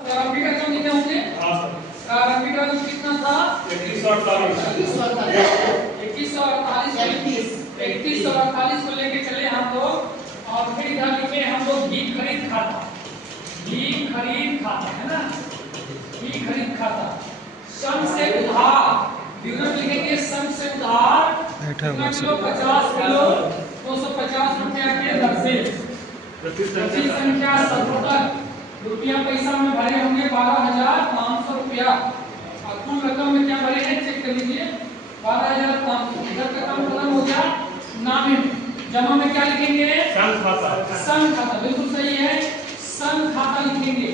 प्रारंभिक अंक कितने होंगे? हाँ सर। प्रारंभिक अंक कितना था? 2148 को लेके चले हम लोग और फिर इधर लिखे हम लोग घी खरीद खाता है ना, घी खरीद खाता। सन से उधार विवरण लिखेंगे। सन से उधार कितना किलो? 50 किलो 250 रुपया के दर से प्रति संख्या 77 रुपया पैसा में भरे होंगे 12,500 रुपया और कुल रकम में क्या भरे हैं चेक कर लीजिए 12,500। इधर का काम खत्म हो गया। नामे जमा में क्या लिखेंगे? सन खाता बिल्कुल सही है। सन खाता लिखेंगे।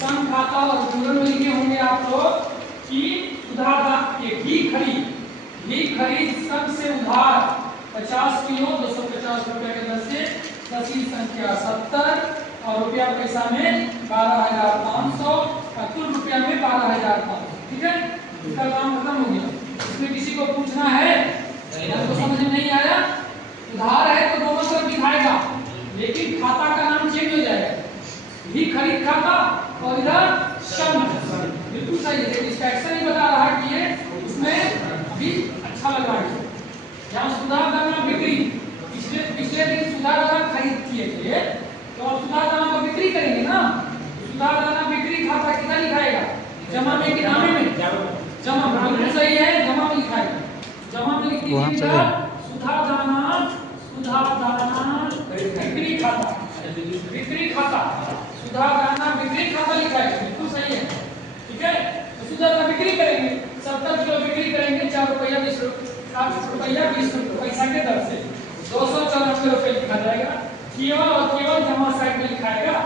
सन खाता और विवरण में लिखे होंगे आप लोग कि उधार ये घी खरीद सन से उधार 50 किलो 250 रुपया के दर से रसीद संख्या 70 और रुपया पैसा में 12,500 और कुल रुपया में 12,500। ठीक है, इसका काम खत्म हो गया। इसमें किसी को पूछना है? आपको समझ में नहीं आया? उधार है तो दोनों तरफ दिखाएगा लेकिन खाता का नाम चेंज हो जाएगा। घी खरीद खाता और इधर सन। बिल्कुल सही है। इसका एक्शन ही बता रहा है कि ये उसमें अभी अच्छा लग रहा है। यहाँ सुधार दाना बिक्री पिछले दिन सुधार दाना खरीद किए थे तो अब सुधार दाना को बिक्री करेंगे ना। सुधार दाना बिक्री खाता कितना लिखाएगा? जमा में कि नामे में? जमा में। बिल्कुल सही है, जमा में लिखाएगा। जमा में लिख दीजिएगा सुधार दाना बिक्री खाता सुधार दाना बिक्री खाता लिखाएगा। बिल्कुल सही है। ठीक है, तो सुधार दाना बिक्री करेंगे 70 किलो बिक्री करेंगे 4 रुपया 20 पैसा के दर से 294 रुपये लिखा जाएगा। केवल और केवल जमा साइड में लिखाएगा।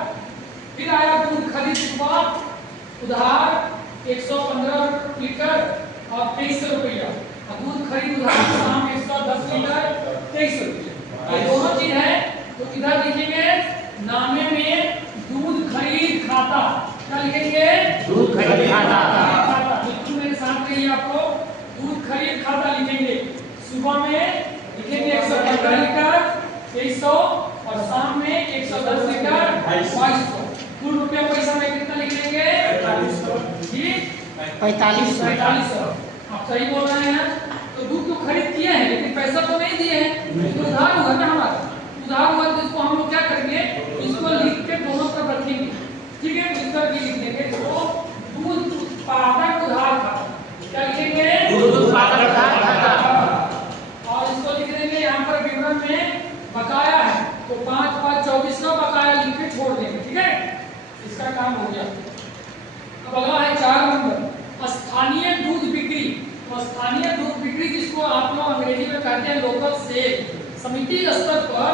फिर आया दूध खरीद सुबह उधार 115 लीटर और 23 रुपया और दूध खरीद उधार शाम 110 लीटर 23 रुपया। ये दोनों चीज है तो इधर लिखेंगे नामे में दूध खरीद खाता। क्या लिखेंगे? दूध खरीद खाता। बिल्कुल मेरे साथ रहिए। आपको दूध खरीद खाता लिखेंगे। सुबह में लिखेंगे 115 लीटर 2300 और शाम में 110 लीटर 2200। कुल रुपया पैसा में कितना लिखेंगे? 4500। आप सही बोल रहे हैं। तो दूध तो खरीद किए हैं लेकिन पैसा तो नहीं दिए हैं। तो उधार हुआ ना हमारा। उधार हुआ तो इसको हम लोग क्या करेंगे? इसको लिख के दोनों तरफ रखेंगे। ठीक है, इस तरह लिख देंगे इसको दूध उत्पादक उधार खाता। क्या लिखेंगे? दूध उत्पादक उधार खाता। और इसको लिख देंगे यहाँ पर विवरण में बकाया है तो 5/5/24 का बकाया लिख के छोड़ देंगे। ठीक है, इसका काम हो गया। अब अगला है 4 नंबर स्थानीय दूध बिक्री। तो स्थानीय दूध बिक्री जिसको आप लोग अंग्रेजी में कहते हैं लोकल सेल। समिति स्तर पर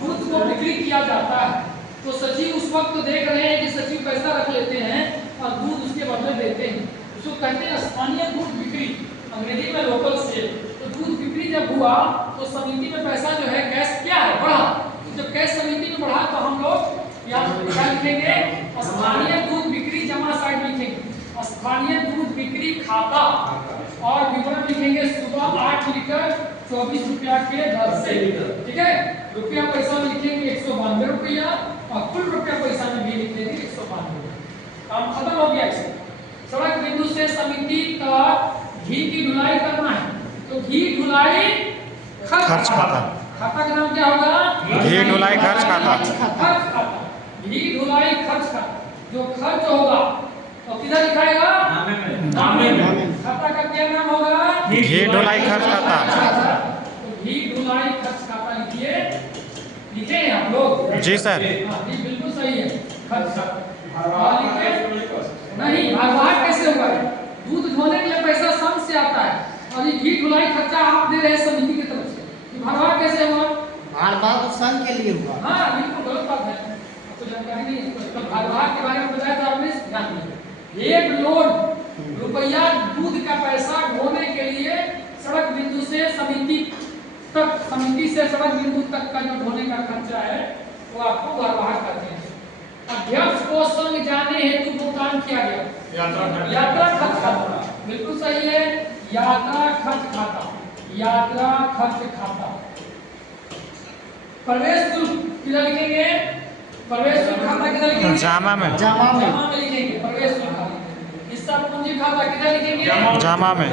दूध को बिक्री किया जाता है तो सचिव उस वक्त तो देख रहे हैं कि सचिव पैसा रख लेते हैं और दूध उसके बदले देते हैं। उसको कहते हैं स्थानीय दूध बिक्री, अंग्रेजी में लोकल सेल। तो दूध बिक्री जब हुआ तो समिति में पैसा जो है कैश क्या है? बढ़ा। तो जब कैश समिति में बढ़ा तो हम लोग यहाँ क्या लिखेंगे? स्थानीय दूध बिक्री जमा साइड लिखेंगे स्थानीय दूध बिक्री खाता और विवरण लिखेंगे सुबह 8 लीटर 24 रुपया के दर से। ठीक है, रुपया पैसा में लिखेंगे 192 रुपया और कुल रुपया पैसा में भी लिख देंगे 192। काम खत्म हो गया। सड़क बिंदु से समिति का घी की ढुलाई करना है तो घी ढुलाई खर्च खाता। खाता का नाम क्या होगा? घी ढुलाई खर्च खाता। घी ढुलाई खर्च खाता। जो खर्च होगा तो किधर लिखाएगा? नामे में। खाता का क्या नाम होगा? घी ढुलाई खर्च खाता। तो घी ढुलाई खर्च खाता लिखिए। लिखे हैं आप लोग? जी सर। जी बिल्कुल सही है। खर्च खाता नहीं। भारवाहक कैसे होगा? दूध धोने के लिए पैसा सम से आता है और ये घी ढुलाई खर्चा आप दे रहे हैं समिति की तरफ से। भारवाहक कैसे हुआ? भारवाहक सन के लिए हुआ। हाँ बिल्कुल गलत बात है। आपको जानकारी नहीं है। तो भारवाहक के बारे में बताया तो आपने ध्यान दिया। एक लोड रुपया दूध का पैसा ढोने के लिए सड़क बिंदु से समिति तक, समिति से सड़क बिंदु तक का जो ढोने का खर्चा है वो आपको भारवाहक कहते हैं। अध्यक्ष को संग जाने हेतु भुगतान किया गया यात्रा खर्च खाता। बिल्कुल सही है, यात्रा खर्च खाता। प्रवेश शुल्क किधर लिखेंगे? प्रवेश शुल्क खाता किधर लिखेंगे? जामा में लिखेंगे प्रवेश क्या लिखेंगे? जामा में।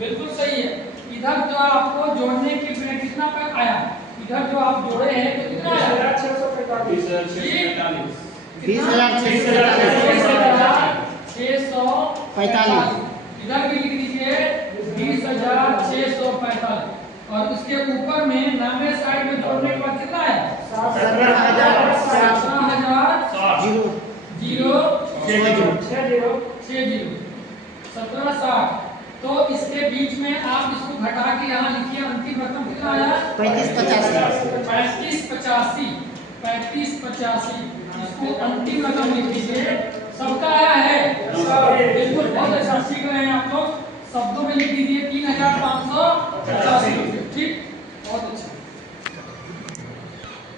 बिल्कुल सही है। इधर जो आपको जोड़ने की पीरियड कितना पर आया? इधर जो आप जोड़े हैं तो कितना आया? 20,645। इधर भी लिख दीजिए 20,645 और उसके ऊपर में नामे साइड में जोड़ने के बाद कितना आया? 17,060। तो इसके बीच में आप इसको घटा के यहाँ लिखिए, अंतिम रकम कितना आया? 35,85। 35,85 इसको अंतिम रकम लिख दीजिए। सबका आया है? बिल्कुल, बहुत अच्छा सीख रहे हैं आप लोग। शब्दों में लिख दीजिए 3,585 रुपये। ठीक।